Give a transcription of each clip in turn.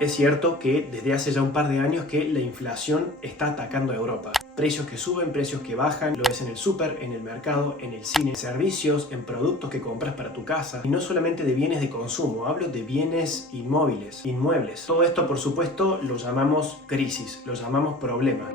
Es cierto que desde hace ya un par de años que la inflación está atacando a Europa. Precios que suben, precios que bajan, lo ves en el súper, en el mercado, en el cine, en servicios, en productos que compras para tu casa. Y no solamente de bienes de consumo, hablo de bienes inmóviles, inmuebles. Todo esto, por supuesto, lo llamamos crisis, lo llamamos problema.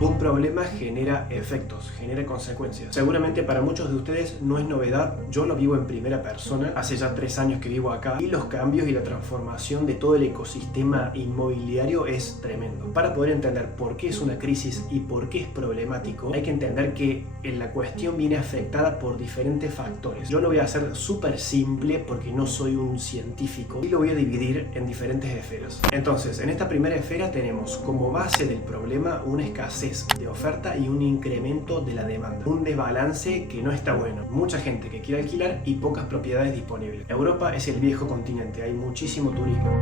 Un problema genera efectos, genera consecuencias. Seguramente para muchos de ustedes no es novedad, yo lo vivo en primera persona, hace ya 3 años que vivo acá y los cambios y la transformación de todo el ecosistema inmobiliario es tremendo. Para poder entender por qué es una crisis y por qué es problemático, hay que entender que la cuestión viene afectada por diferentes factores. Yo lo voy a hacer súper simple porque no soy un científico y lo voy a dividir en diferentes esferas. Entonces, en esta primera esfera tenemos como base del problema una escasez de oferta y un incremento de la demanda. Un desbalance que no está bueno. Mucha gente que quiere alquilar y pocas propiedades disponibles. Europa es el viejo continente, hay muchísimo turismo.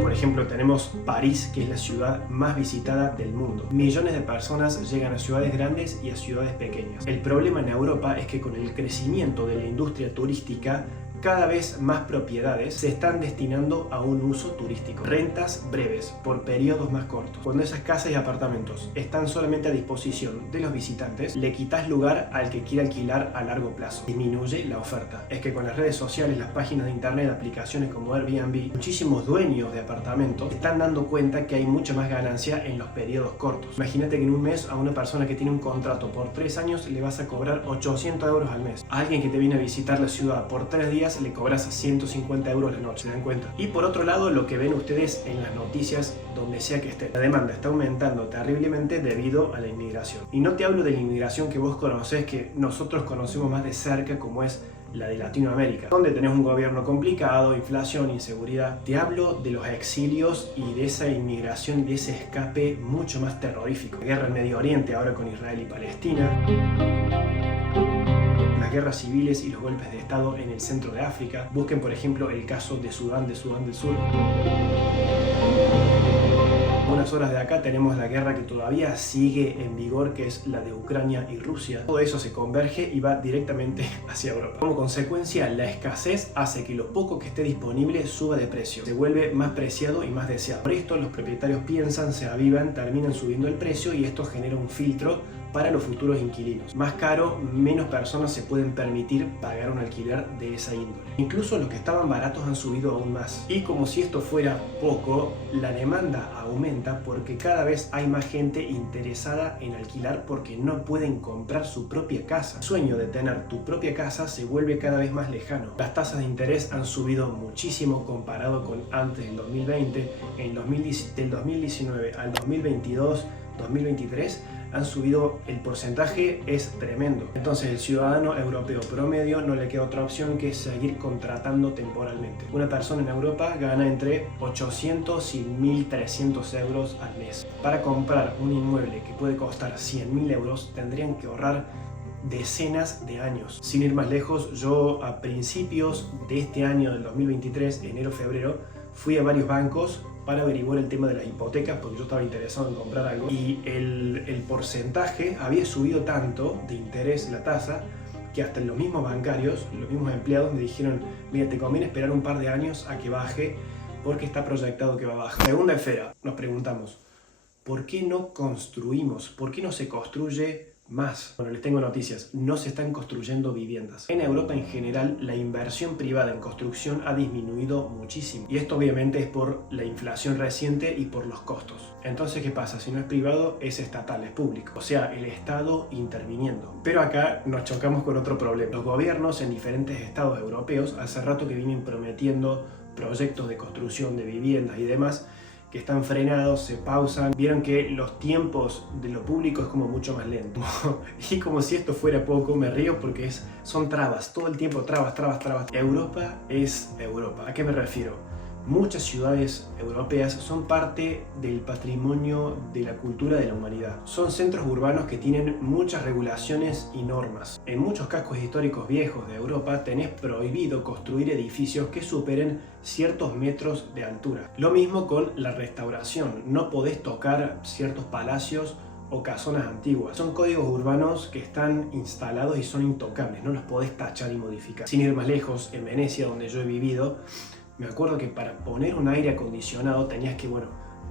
Por ejemplo, tenemos París, que es la ciudad más visitada del mundo. Millones de personas llegan a ciudades grandes y a ciudades pequeñas. El problema en Europa es que con el crecimiento de la industria turística, cada vez más propiedades se están destinando a un uso turístico. Rentas breves, por periodos más cortos. Cuando esas casas y apartamentos están solamente a disposición de los visitantes, le quitas lugar al que quiere alquilar a largo plazo. Disminuye la oferta. Es que con las redes sociales, las páginas de internet, aplicaciones como Airbnb, muchísimos dueños de apartamentos están dando cuenta que hay mucha más ganancia en los periodos cortos. Imagínate que en un mes a una persona que tiene un contrato por 3 años le vas a cobrar 800 euros al mes. A alguien que te viene a visitar la ciudad por 3 días le cobras 150 euros la noche, ¿se dan cuenta? Y por otro lado, lo que ven ustedes en las noticias, donde sea que estén, la demanda está aumentando terriblemente debido a la inmigración. Y no te hablo de la inmigración que vos conocés, que nosotros conocemos más de cerca, como es la de Latinoamérica, donde tenés un gobierno complicado, inflación, inseguridad. Te hablo de los exilios y de esa inmigración y de ese escape mucho más terrorífico. La guerra en Medio Oriente, ahora con Israel y Palestina. Las guerras civiles y los golpes de Estado en el centro de África. Busquen, por ejemplo, el caso de Sudán del Sur. Unas horas de acá tenemos la guerra que todavía sigue en vigor, que es la de Ucrania y Rusia. Todo eso se converge y va directamente hacia Europa. Como consecuencia, la escasez hace que lo poco que esté disponible suba de precio. Se vuelve más preciado y más deseado. Por esto los propietarios piensan, se avivan, terminan subiendo el precio y esto genera un filtro para los futuros inquilinos. Más caro, menos personas se pueden permitir pagar un alquiler de esa índole. Incluso los que estaban baratos han subido aún más. Y como si esto fuera poco, la demanda aumenta porque cada vez hay más gente interesada en alquilar porque no pueden comprar su propia casa. El sueño de tener tu propia casa se vuelve cada vez más lejano. Las tasas de interés han subido muchísimo comparado con antes del 2020. Del 2019 al 2022, 2023 han subido, el porcentaje es tremendo. Entonces el ciudadano europeo promedio no le queda otra opción que seguir contratando temporalmente. Una persona en Europa gana entre 800 y 1.300 euros al mes. Para comprar un inmueble que puede costar 100.000 euros tendrían que ahorrar decenas de años. Sin ir más lejos, yo a principios de este año, del 2023, enero-febrero, fui a varios bancos para averiguar el tema de las hipotecas porque yo estaba interesado en comprar algo y el porcentaje había subido tanto de interés, la tasa, que hasta los mismos bancarios, los mismos empleados me dijeron: mira, te conviene esperar un par de años a que baje porque está proyectado que va a bajar. Segunda esfera, nos preguntamos, ¿por qué no construimos? ¿Por qué no se construye más? Bueno, les tengo noticias, no se están construyendo viviendas. En Europa en general la inversión privada en construcción ha disminuido muchísimo y esto obviamente es por la inflación reciente y por los costos. Entonces, ¿qué pasa? Si no es privado, es estatal, es público, o sea, el Estado interviniendo. Pero acá nos chocamos con otro problema. Los gobiernos en diferentes estados europeos hace rato que vienen prometiendo proyectos de construcción de viviendas y demás que están frenados, se pausan. Vieron que los tiempos de lo público es como mucho más lento. Y como si esto fuera poco, me río porque son trabas, todo el tiempo trabas. Europa es Europa. ¿A qué me refiero? Muchas ciudades europeas son parte del patrimonio de la cultura de la humanidad. Son centros urbanos que tienen muchas regulaciones y normas. En muchos cascos históricos viejos de Europa tenés prohibido construir edificios que superen ciertos metros de altura. Lo mismo con la restauración. No podés tocar ciertos palacios o casonas antiguas. Son códigos urbanos que están instalados y son intocables, no los podés tachar y modificar. Sin ir más lejos, en Venecia, donde yo he vivido, me acuerdo que para poner un aire acondicionado tenías que,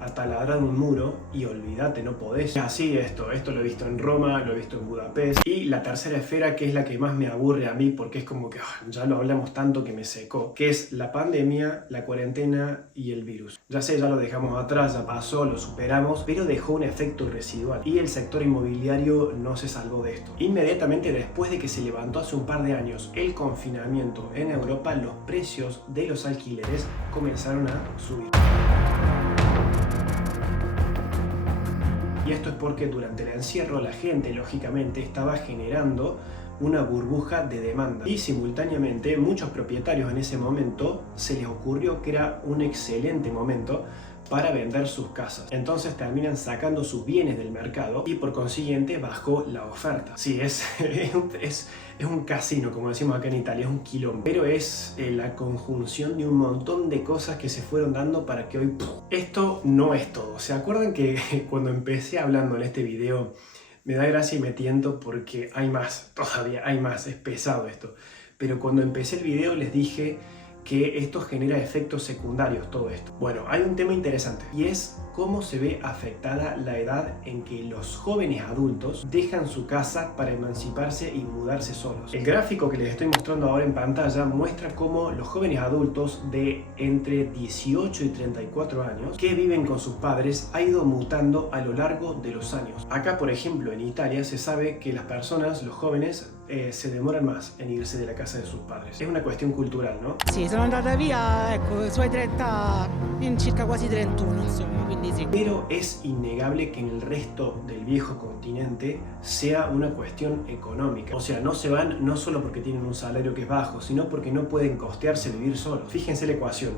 ataladrar un muro y olvídate, no podés. Es así esto lo he visto en Roma, lo he visto en Budapest. Y la tercera esfera, que es la que más me aburre a mí, porque es como que ya lo hablamos tanto que me secó, que es la pandemia, la cuarentena y el virus. Ya sé, ya lo dejamos atrás, ya pasó, lo superamos, pero dejó un efecto residual y el sector inmobiliario no se salvó de esto. Inmediatamente después de que se levantó hace un par de años el confinamiento en Europa, los precios de los alquileres comenzaron a subir. Y esto es porque durante el encierro la gente, lógicamente, estaba generando una burbuja de demanda. Y simultáneamente muchos propietarios en ese momento se les ocurrió que era un excelente momento para vender sus casas. Entonces terminan sacando sus bienes del mercado y por consiguiente bajó la oferta. Sí, es un casino, como decimos acá en Italia, es un quilombo. Pero es la conjunción de un montón de cosas que se fueron dando para que hoy... Esto no es todo. ¿Se acuerdan que cuando empecé hablando en este video me da gracia y me tiento porque hay más, todavía hay más, es pesado esto? Pero cuando empecé el video les dije que esto genera efectos secundarios, todo esto. Bueno, hay un tema interesante y es cómo se ve afectada la edad en que los jóvenes adultos dejan su casa para emanciparse y mudarse solos. El gráfico que les estoy mostrando ahora en pantalla muestra cómo los jóvenes adultos de entre 18 y 34 años que viven con sus padres ha ido mutando a lo largo de los años. Acá, por ejemplo, en Italia se sabe que las personas, los jóvenes, se demoran más en irse de la casa de sus padres. Es una cuestión cultural, ¿no? Sì, sono andata via, ecco, suoi 30, in circa quasi 31, insomma, quindi sì. Pero es innegable que en el resto del viejo continente sea una cuestión económica. O sea, no se van no solo porque tienen un salario que es bajo, sino porque no pueden costearse vivir solos. Fíjense la ecuación.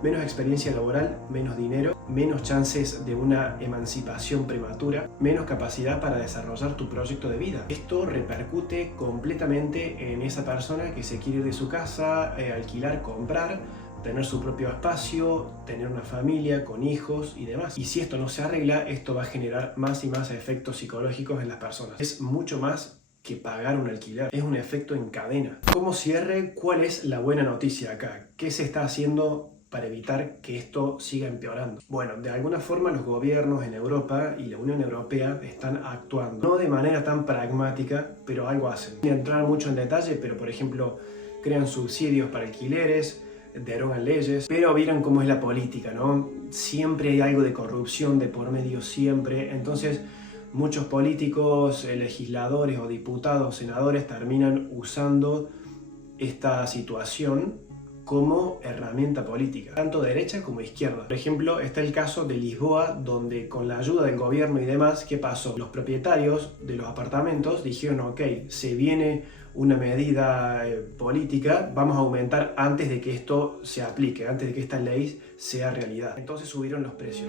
Menos experiencia laboral, menos dinero, menos chances de una emancipación prematura, menos capacidad para desarrollar tu proyecto de vida. Esto repercute completamente en esa persona que se quiere ir de su casa, alquilar, comprar, tener su propio espacio, tener una familia con hijos y demás. Y si esto no se arregla, esto va a generar más y más efectos psicológicos en las personas. Es mucho más que pagar un alquiler, es un efecto en cadena. Como cierre, ¿cuál es la buena noticia acá? ¿Qué se está haciendo para evitar que esto siga empeorando? Bueno, de alguna forma los gobiernos en Europa y la Unión Europea están actuando, no de manera tan pragmática, pero algo hacen. No voy a entrar mucho en detalle, pero por ejemplo crean subsidios para alquileres, derogan leyes, pero vieron cómo es la política, ¿no? Siempre hay algo de corrupción de por medio, siempre. Entonces muchos políticos, legisladores o diputados, senadores terminan usando esta situación como herramienta política, tanto derecha como izquierda. Por ejemplo, está el caso de Lisboa, donde con la ayuda del gobierno y demás, ¿qué pasó? Los propietarios de los apartamentos dijeron, ok, se viene una medida política, vamos a aumentar antes de que esto se aplique, antes de que esta ley sea realidad. Entonces subieron los precios.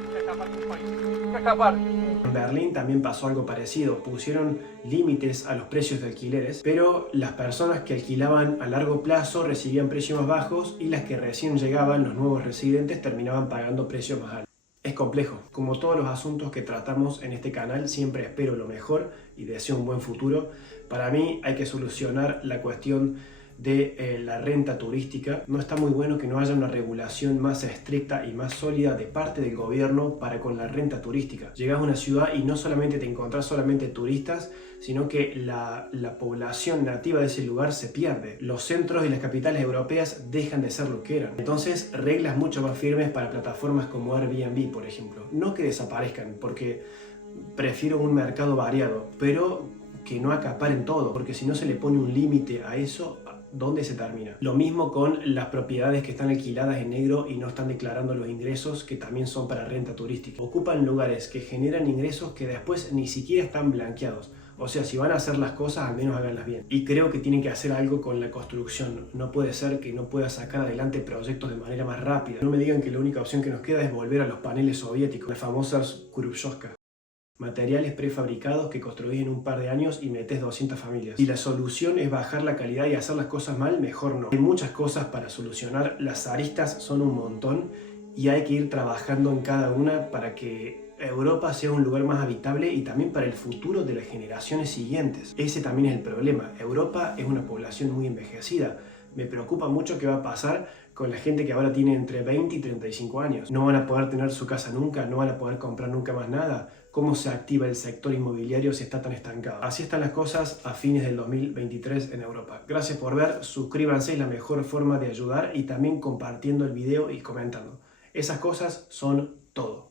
En Berlín también pasó algo parecido, pusieron límites a los precios de alquileres, pero las personas que alquilaban a largo plazo recibían precios más bajos y las que recién llegaban, los nuevos residentes, terminaban pagando precios más altos. Es complejo. Como todos los asuntos que tratamos en este canal, siempre espero lo mejor y deseo un buen futuro. Para mí hay que solucionar la cuestión de la renta turística. No está muy bueno que no haya una regulación más estricta y más sólida de parte del gobierno para con la renta turística. Llegas a una ciudad y no solamente te encontrás solamente turistas, sino que la población nativa de ese lugar se pierde. Los centros y las capitales europeas dejan de ser lo que eran. Entonces, reglas mucho más firmes para plataformas como Airbnb, por ejemplo. No que desaparezcan, porque prefiero un mercado variado, pero que no acaparen todo, porque si no se le pone un límite a eso, ¿dónde se termina? Lo mismo con las propiedades que están alquiladas en negro y no están declarando los ingresos, que también son para renta turística. Ocupan lugares que generan ingresos que después ni siquiera están blanqueados. O sea, si van a hacer las cosas, al menos háganlas bien. Y creo que tienen que hacer algo con la construcción. No puede ser que no pueda sacar adelante proyectos de manera más rápida. No me digan que la única opción que nos queda es volver a los paneles soviéticos, las famosas Khrushchevka. Materiales prefabricados que construís en un par de años y metes 200 familias. Si la solución es bajar la calidad y hacer las cosas mal, mejor no. Hay muchas cosas para solucionar, las aristas son un montón y hay que ir trabajando en cada una para que Europa sea un lugar más habitable y también para el futuro de las generaciones siguientes. Ese también es el problema. Europa es una población muy envejecida. Me preocupa mucho qué va a pasar con la gente que ahora tiene entre 20 y 35 años. No van a poder tener su casa nunca, no van a poder comprar nunca más nada. ¿Cómo se activa el sector inmobiliario si está tan estancado? Así están las cosas a fines del 2023 en Europa. Gracias por ver, suscríbanse, es la mejor forma de ayudar, y también compartiendo el video y comentando. Esas cosas son todo.